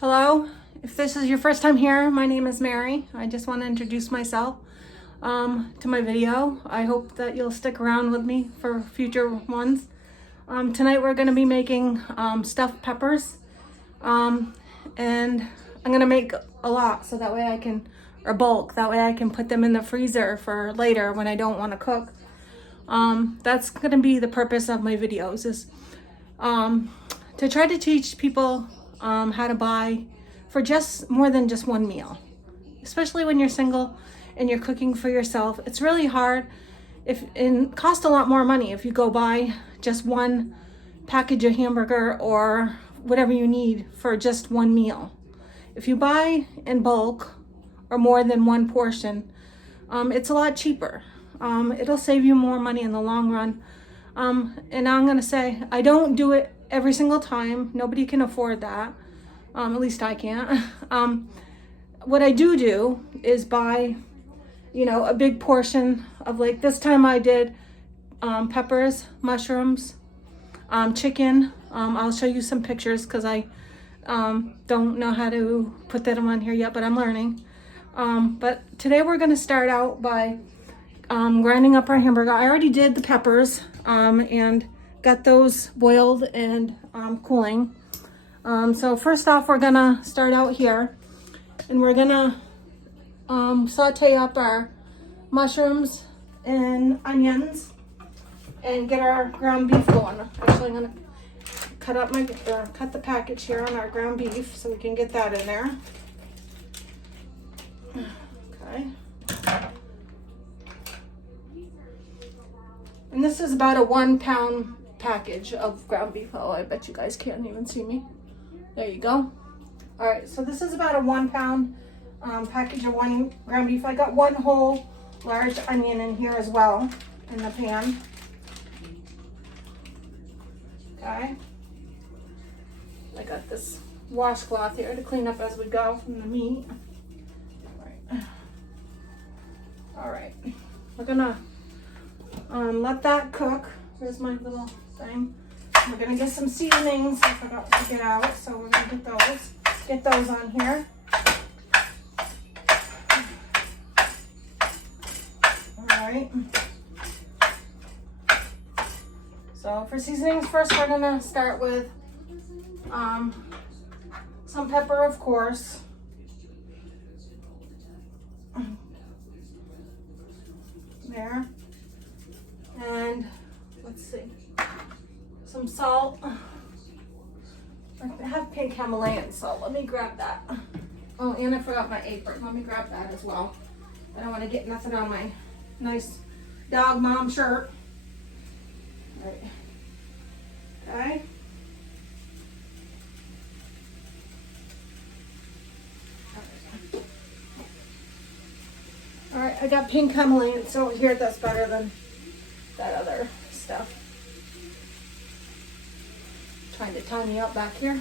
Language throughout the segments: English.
Hello, if this is your first time here, my name is Mary. I just want to introduce myself to my video. I hope that you'll stick around with me for future ones. Tonight we're going to be making stuffed peppers, and I'm going to make a lot so that way I can, or bulk, that way I can put them in the freezer for later when I don't want to cook. That's going to be the purpose of my videos, is to try to teach people how to buy for just more than just one meal, especially when you're single and you're cooking for yourself. It's really hard and cost a lot more money if you go buy just one package of hamburger or whatever you need for just one meal. If you buy in bulk or more than one portion, it's a lot cheaper. It'll save you more money in the long run. And I'm gonna say, I don't do it every single time. Nobody can afford that. At least I can't. What I do is buy, a big portion of, like this time I did peppers, mushrooms, chicken. I'll show you some pictures because I don't know how to put that on here yet, but I'm learning. But today we're gonna start out by grinding up our hamburger. I already did the peppers and got those boiled and cooling. So first off, we're gonna start out here and we're gonna saute up our mushrooms and onions and get our ground beef going. Actually, I'm gonna cut the package here on our ground beef so we can get that in there. Okay. And this is about a 1 pound package of ground beef. Oh, I bet you guys can't even see me. There you go. All right, so this is about a 1 pound package of ground beef. I got one whole large onion in here as well in the pan. Okay. I got this washcloth here to clean up as we go from the meat. All right. We're gonna let that cook. Here's my little thing. We're gonna get some seasonings I forgot to get out, so we're gonna get those on here. All right. So for seasonings, first we're gonna start with some pepper, of course. There. And let's see, some salt. I have pink Himalayan salt. Let me grab that. Oh, and I forgot my apron. Let me grab that as well. I don't want to get nothing on my nice dog mom shirt. All right. Okay. All right, I got pink Himalayan salt here. That's better than that other stuff. Trying to tie me up back here.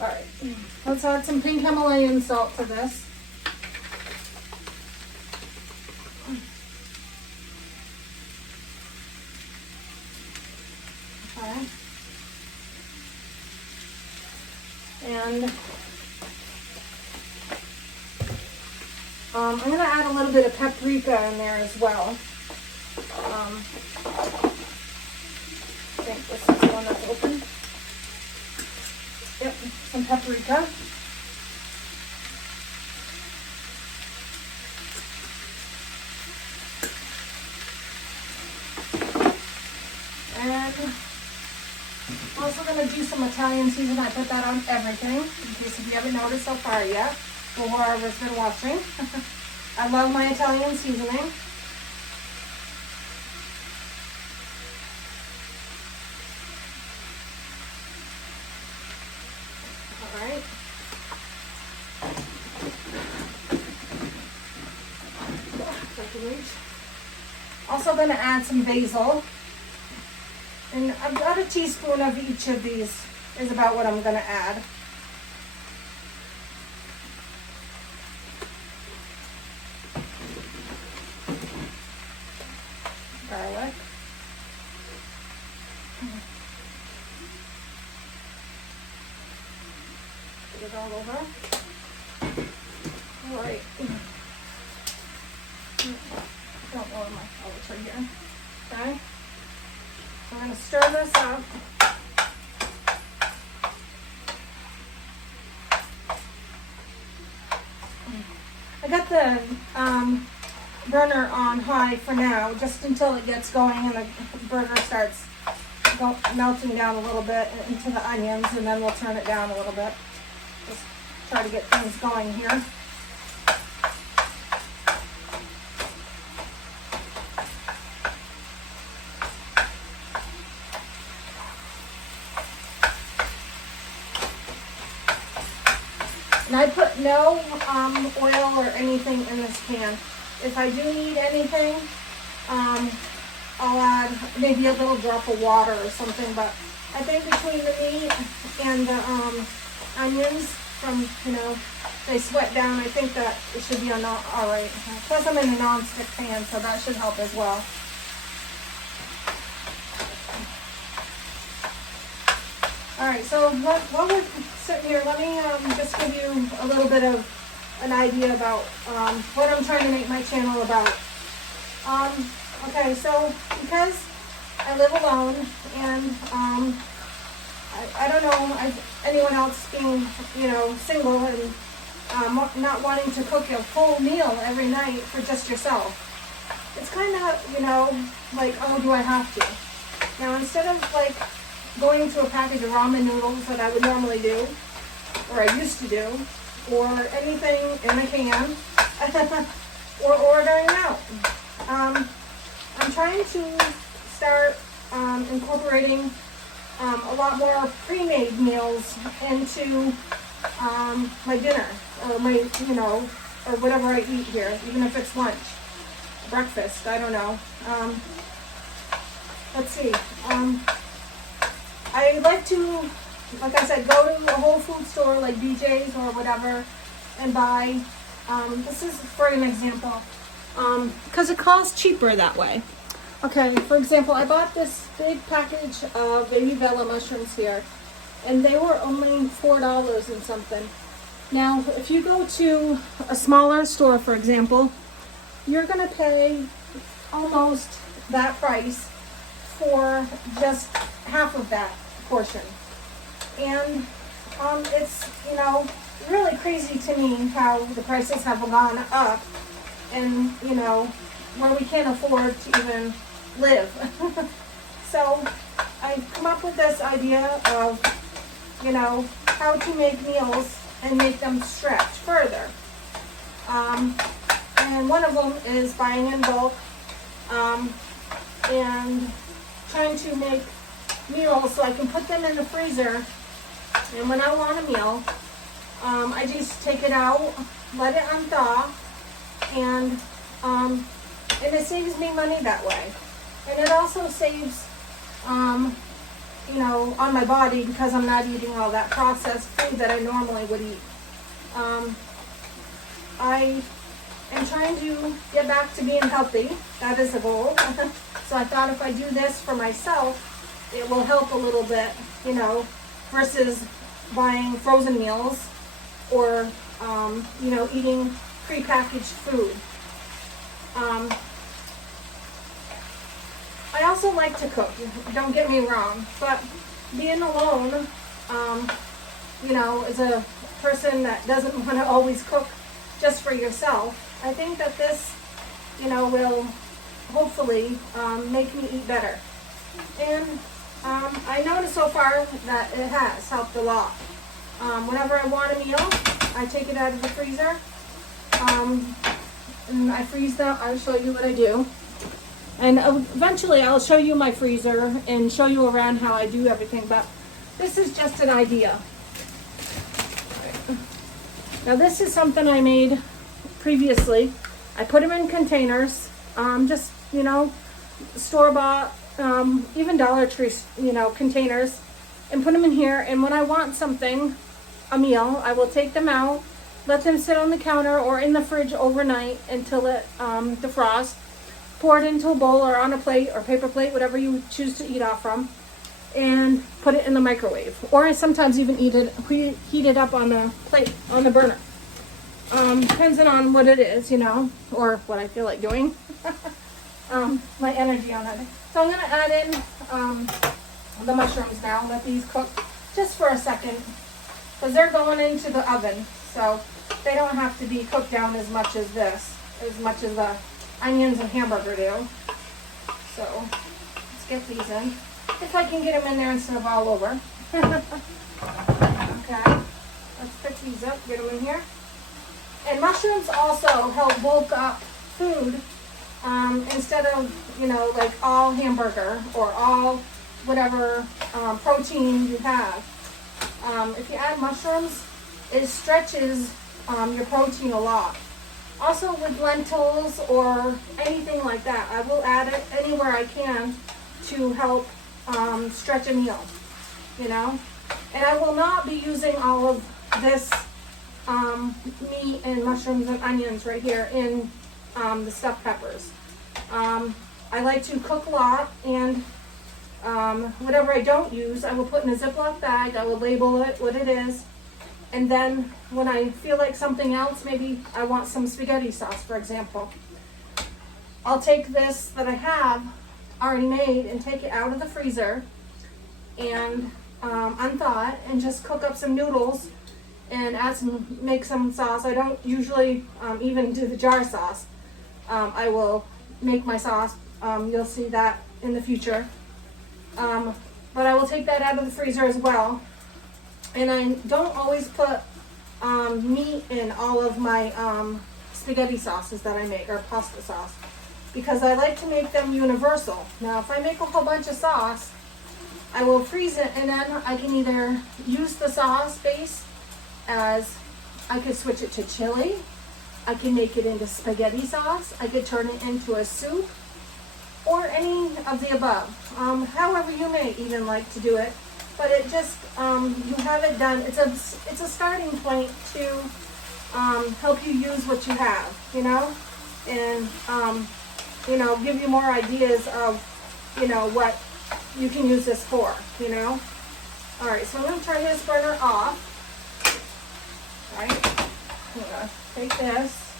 All right, let's add some pink Himalayan salt to this. Okay. And I'm going to add a little bit of paprika in there as well. I think this is the one that's open. Yep, some paprika. And I'm also going to do some Italian seasoning. I put that on everything, in case if you haven't noticed so far yet, or whoever's been watching. I love my Italian seasoning. All right. If I can reach. Also going to add some basil. And about a teaspoon of each of these is about what I'm going to add. Garlic. get it all over. All right. Don't lower my colors right here. Okay. We're going to stir this up. I got the burner on high for now, just until it gets going and the burger starts melting down a little bit into the onions, and then we'll turn it down a little bit. Just try to get things going here. And I put no oil or anything in this pan. If I do need anything, I'll add maybe a little drop of water or something, but I think between the meat and the onions, from, you know, they sweat down, I think that it should be all right. Plus I'm in a non-stick pan, so that should help as well. Alright, so while we're sitting here, let me just give you a little bit of an idea about what I'm trying to make my channel about. Okay, so because I live alone, and I don't know anyone else being, you know, single and not wanting to cook a full meal every night for just yourself. It's kind of, you know, like, oh, do I have to? Now, instead of like going to a package of ramen noodles that I would normally do, or I used to do, or anything in a can, or ordering out. I'm trying to start incorporating a lot more pre-made meals into my dinner, or my, you know, or whatever I eat here, even if it's lunch, breakfast, I don't know. Let's see. I like to, like I said, go to a Whole Food store like BJ's or whatever and buy, this is for an example, because it costs cheaper that way. Okay, for example, I bought this big package of baby Bella mushrooms here, and they were only $4 and something. Now, if you go to a smaller store, for example, you're going to pay almost that price for just half of that portion. And it's, you know, really crazy to me how the prices have gone up, and, you know, where we can't afford to even live. So I've come up with this idea of, you know, how to make meals and make them stretch further. And one of them is buying in bulk, and trying to make meals so I can put them in the freezer, and when I want a meal, I just take it out, let it unthaw, and it saves me money that way. And it also saves, you know, on my body, because I'm not eating all that processed food that I normally would eat. I am trying to get back to being healthy. That is a goal. So I thought if I do this for myself, it will help a little bit, you know, versus buying frozen meals or, you know, eating prepackaged food. I also like to cook, don't get me wrong, but being alone, you know, as a person that doesn't want to always cook just for yourself, I think that this, you know, will hopefully make me eat better. And I noticed so far that it has helped a lot. Whenever I want a meal, I take it out of the freezer, and I freeze them. I'll show you what I do. And eventually I'll show you my freezer and show you around how I do everything, but this is just an idea. Now this is something I made previously. I put them in containers, just, you know, store-bought, even Dollar Tree, you know, containers, and put them in here. And when I want something, a meal, I will take them out, let them sit on the counter or in the fridge overnight until it defrosts. Pour it into a bowl or on a plate or paper plate, whatever you choose to eat off from. and put it in the microwave. Or I sometimes even heat it up on the plate, on the burner. Depends on what it is, you know, or what I feel like doing. My energy on it. So I'm gonna add in the mushrooms now, let these cook just for a second, because they're going into the oven, so they don't have to be cooked down as much as the onions and hamburger do. So let's get these in. If I can get them in there instead of all over. Okay, let's pick these up, get them in here. And mushrooms also help bulk up food, instead of, you know, like all hamburger or all whatever protein you have. If you add mushrooms, it stretches your protein a lot. Also with lentils or anything like that, I will add it anywhere I can to help stretch a meal, you know. And I will not be using all of this meat and mushrooms and onions right here in the stuffed peppers. I like to cook a lot, and whatever I don't use, I will put in a Ziploc bag. I will label it what it is, and then when I feel like something else, maybe I want some spaghetti sauce, for example, I'll take this that I have already made and take it out of the freezer and unthaw it and just cook up some noodles and make some sauce. I don't usually even do the jar sauce. I will make my sauce. You'll see that in the future. But I will take that out of the freezer as well. And I don't always put meat in all of my spaghetti sauces that I make, or pasta sauce, because I like to make them universal. Now, if I make a whole bunch of sauce, I will freeze it, and then I can either use the sauce base as, I could switch it to chili, I can make it into spaghetti sauce, I could turn it into a soup, or any of the above. However you may even like to do it, but it just, you have it done. It's a starting point to help you use what you have, you know, and you know, give you more ideas of, you know, what you can use this for, you know. All right, so I'm going to turn this burner off. All right, I'm going to take this,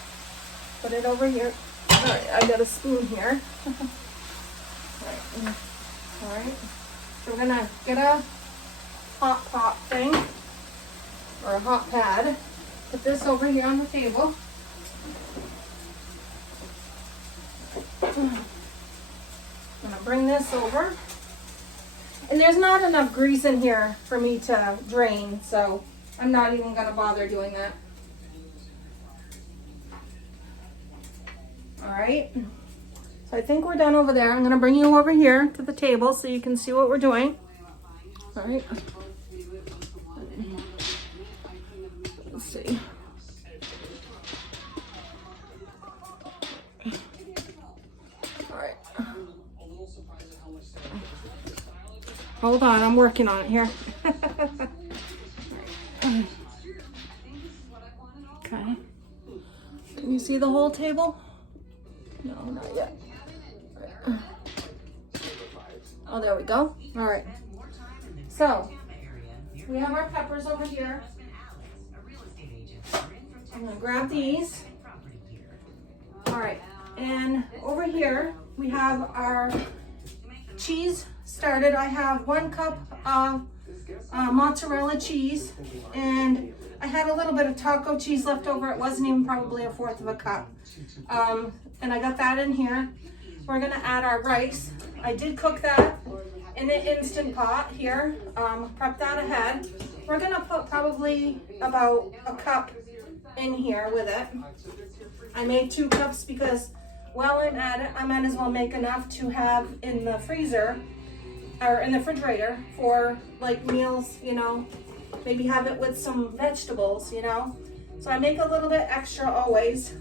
put it over here. All right, I got a spoon here. All right, so we're going to get a hot pot thing, or a hot pad. Put this over here on the table. I'm going to bring this over. And there's not enough grease in here for me to drain, so I'm not even going to bother doing that. All right. So I think we're done over there. I'm going to bring you over here to the table so you can see what we're doing. All right. Let's see. All right. Hold on, I'm working on it here. Okay. Can you see the whole table? No, not yet. Oh, there we go. All right. So, we have our peppers over here. I'm going to grab these. All right. And over here, we have our cheese started. I have 1 cup of mozzarella cheese, and I had a little bit of taco cheese left over. It wasn't even probably 1/4 of a cup. And I got that in here. We're gonna add our rice. I did cook that in an Instant Pot here, prep that ahead. We're gonna put probably about a cup in here with it. I made 2 cups because while I'm at it, I might as well make enough to have in the freezer or in the refrigerator for like meals, you know, maybe have it with some vegetables, you know. So I make a little bit extra always,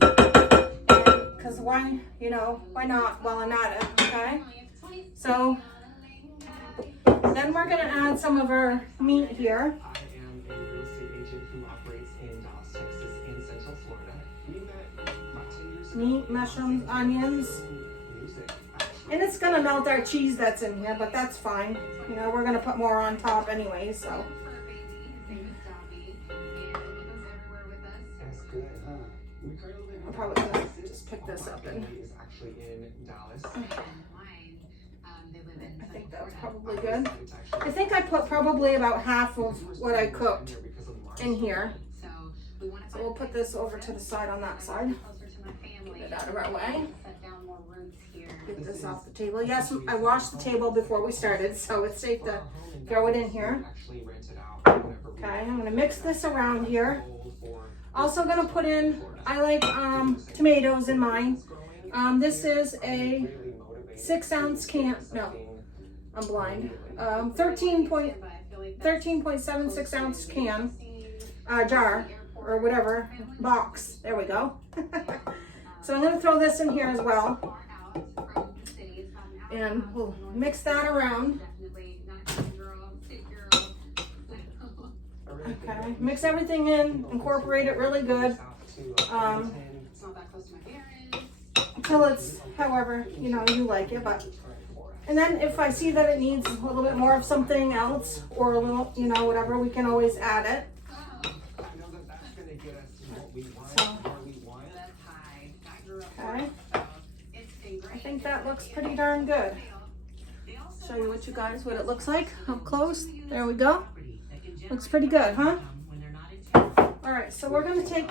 because why, you know, why not while I'm at it, okay? So then we're gonna add some of our meat here. I am a real estate agent who operates in Dallas, Texas, in Central Florida. We met about 10 years ago. Meat, mushrooms, onions. Music, actually. And it's gonna melt our cheese that's in here, but that's fine. You know, we're gonna put more on top anyway, so. That's good, huh? We currently live in I'm probably gonna Texas. just pick this up Our and family is actually in Dallas. I think that's probably good. I think I put probably about half of what I cooked in here. So we'll put this over to the side on that side. Get it out of our way. Get this off the table. Yes, I washed the table before we started, so it's safe to throw it in here. Okay, I'm gonna mix this around here. Also gonna put in, I like tomatoes in mine. This is a 6-ounce can, no, I'm blind. 13.76 ounce can, jar, or whatever, box. There we go. So I'm gonna throw this in here as well. And we'll mix that around. Okay, mix everything in, incorporate it really good. Until it's however, you know, you like it, but. And then if I see that it needs a little bit more of something else, or a little, you know, whatever, we can always add it. So, okay. I think that looks pretty darn good. Show you what what it looks like up close. There we go. Looks pretty good, huh? All right, so we're gonna take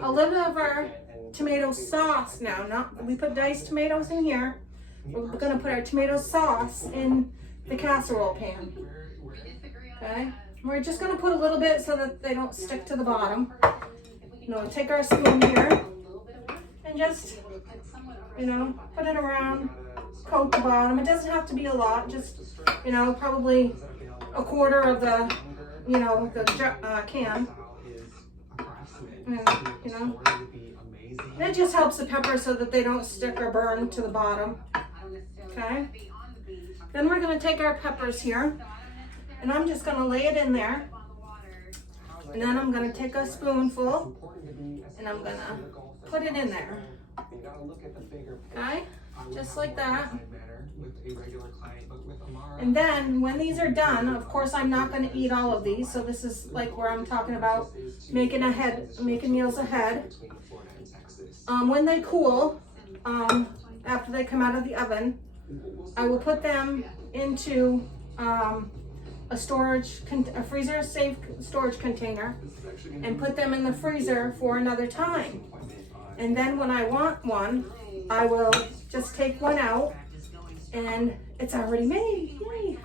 a little bit of our tomato sauce now. We put diced tomatoes in here. We're gonna put our tomato sauce in the casserole pan. Okay, we're just gonna put a little bit so that they don't stick to the bottom. You know, take our spoon here and just, you know, put it around, coat the bottom. It doesn't have to be a lot, just, you know, probably a quarter of the, you know, the can. And, you know, and it just helps the peppers so that they don't stick or burn to the bottom. Okay. Then we're going to take our peppers here, and I'm just going to lay it in there. And then I'm going to take a spoonful, and I'm going to put it in there. Okay, just like that. And then when these are done, of course I'm not going to eat all of these, so this is like where I'm talking about making meals ahead. When they cool, after they come out of the oven, I will put them into a freezer safe storage container and put them in the freezer for another time. And then when I want one, I will just take one out and it's already made. Yay.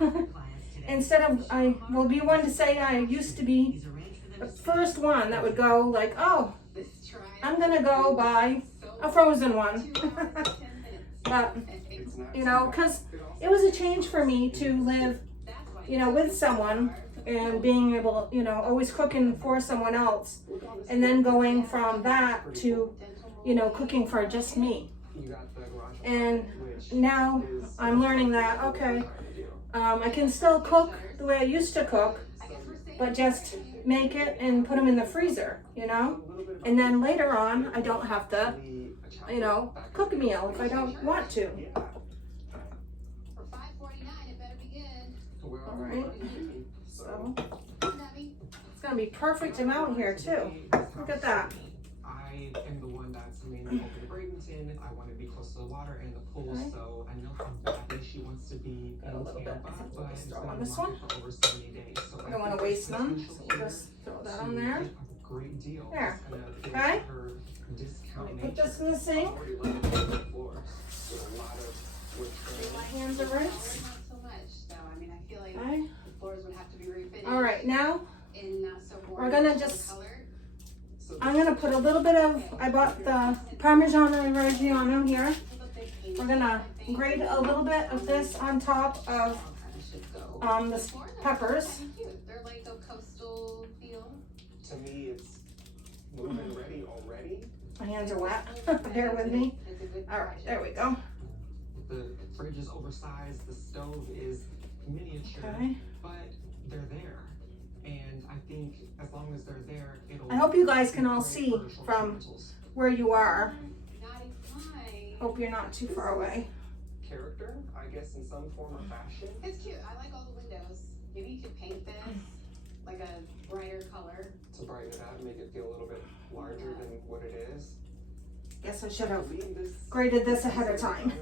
Instead of, I will be one to say I used to be the first one that would go like, oh, I'm gonna go buy a frozen one. But, you know, because it was a change for me to live, you know, with someone and being able, you know, always cooking for someone else, and then going from that to, you know, cooking for just me. And now I'm learning that, okay, I can still cook the way I used to cook, but just make it and put them in the freezer, you know? And then later on, I don't have to, you know, cook a meal if I don't want to. All right, so it's gonna be perfect amount here too. Look at that. I am the one that's mainly open to Bradenton. I want to be close to the water and the pool, Okay. so I know how badly she wants to be in Got a little bit. Tampa, I think but we'll it's just been throw on a this month one. for over 70 days. So I don't want to waste them, so we'll just throw that on there. Great deal. There. Just gonna give Okay. her discount Put this in the sink. My hands are rinsed. Not so much, though. I mean, I feel like Okay. the floors would have to be refitted. All right, now In so we're gonna the just, color. I'm gonna put a little bit of, I bought the Parmigiano Reggiano here. We're gonna grate a little bit of this on top of the peppers. Kind of cute. They're like a coastal feel. To me, it's moving ready already. My hands are wet. Bear with me. It's a good All right, there we go. The fridge is oversized, the stove is miniature, Okay. but they're there. And I think as long as they're there, it'll. I hope you guys can all see great for from rentals. where you are. Naughty fly. Hope you're not too far away. character, I guess, in some form or fashion. It's cute. I like all the windows. Maybe you could paint this like a brighter color. To brighten it up and make it feel a little bit larger than what it is. Guess I should have Leave this graded this ahead of time.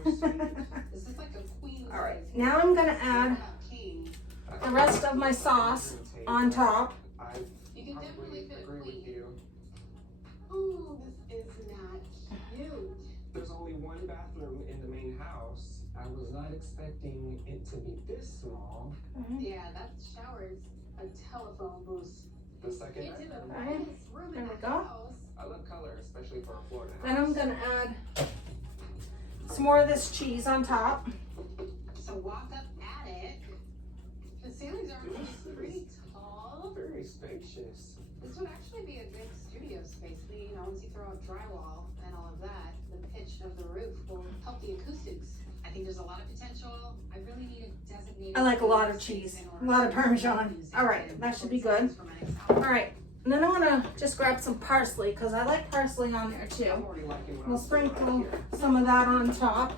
This is like a queen. All right, size. now I'm gonna add King. the rest of my sauce on top. I You can definitely probably fit a agree with queen. you. Ooh, this is not cute. There's only one bathroom in the main house. I was not expecting it to be this small. Yeah, that shower's a telephone booth. The second It's in the bedroom. Okay. brightest room There in we the go. house. I love color, especially for a Florida house. Then I'm gonna add some more of this cheese on top. So walk up at it. The ceilings are pretty tall. Very spacious. This would actually be a good studio space. You know, once you throw out drywall and all of that, the pitch of the roof will help the acoustics. I think there's a lot of potential. I really need a designated. I like a lot of space cheese, in a order lot of to Parmesan. use All it right, and that should be both good. sides for my next All house. right, and then I'm gonna just grab some parsley because I like parsley on there I'm too. already liking what We'll I'm seeing right sprinkle here. some of that on top.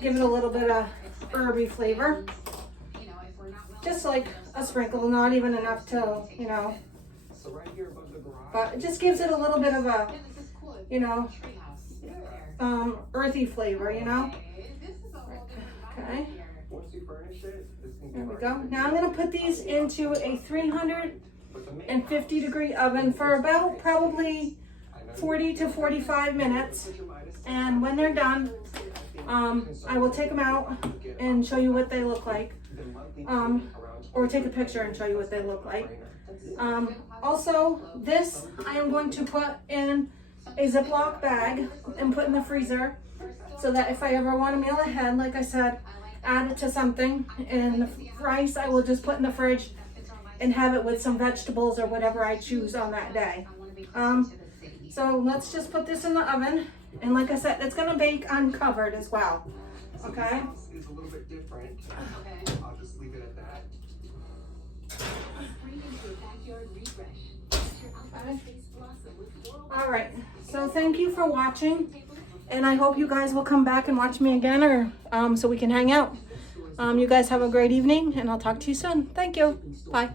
Give it a little bit of herby flavor. You know, if we're not willing Just to like do a ourselves, sprinkle, not even enough to, you know, So right here above the garage. but it just gives it a little bit of a, Yeah, this is cool. you know, Treehouse Yeah. right there. earthy flavor, you know? Okay, this is a whole different Okay. vibe here. Once you furnish it, this can be There we right go. here. Now I'm gonna put these into a 350-degree oven for about probably I know 40 to 45 minutes. you put your Midas And when they're done, I will take them out and show you what they look like. the monthly um, payment around or take a picture and show you what they look like. $20. Also, this I am going to put in a Ziploc bag and put in the freezer so that if I ever want a meal ahead, like I said, add it to something. And the rice I will just put in the fridge and have it with some vegetables or whatever I choose on that day. So let's just put this in the oven. And like I said, it's gonna bake uncovered as well. So Okay. this house is a little bit different. Okay. I'll just leave it at that. All right, so thank you for watching, and I hope you guys will come back and watch me again, or so we can hang out. You guys have a great evening, and I'll talk to you soon. Thank you. Bye.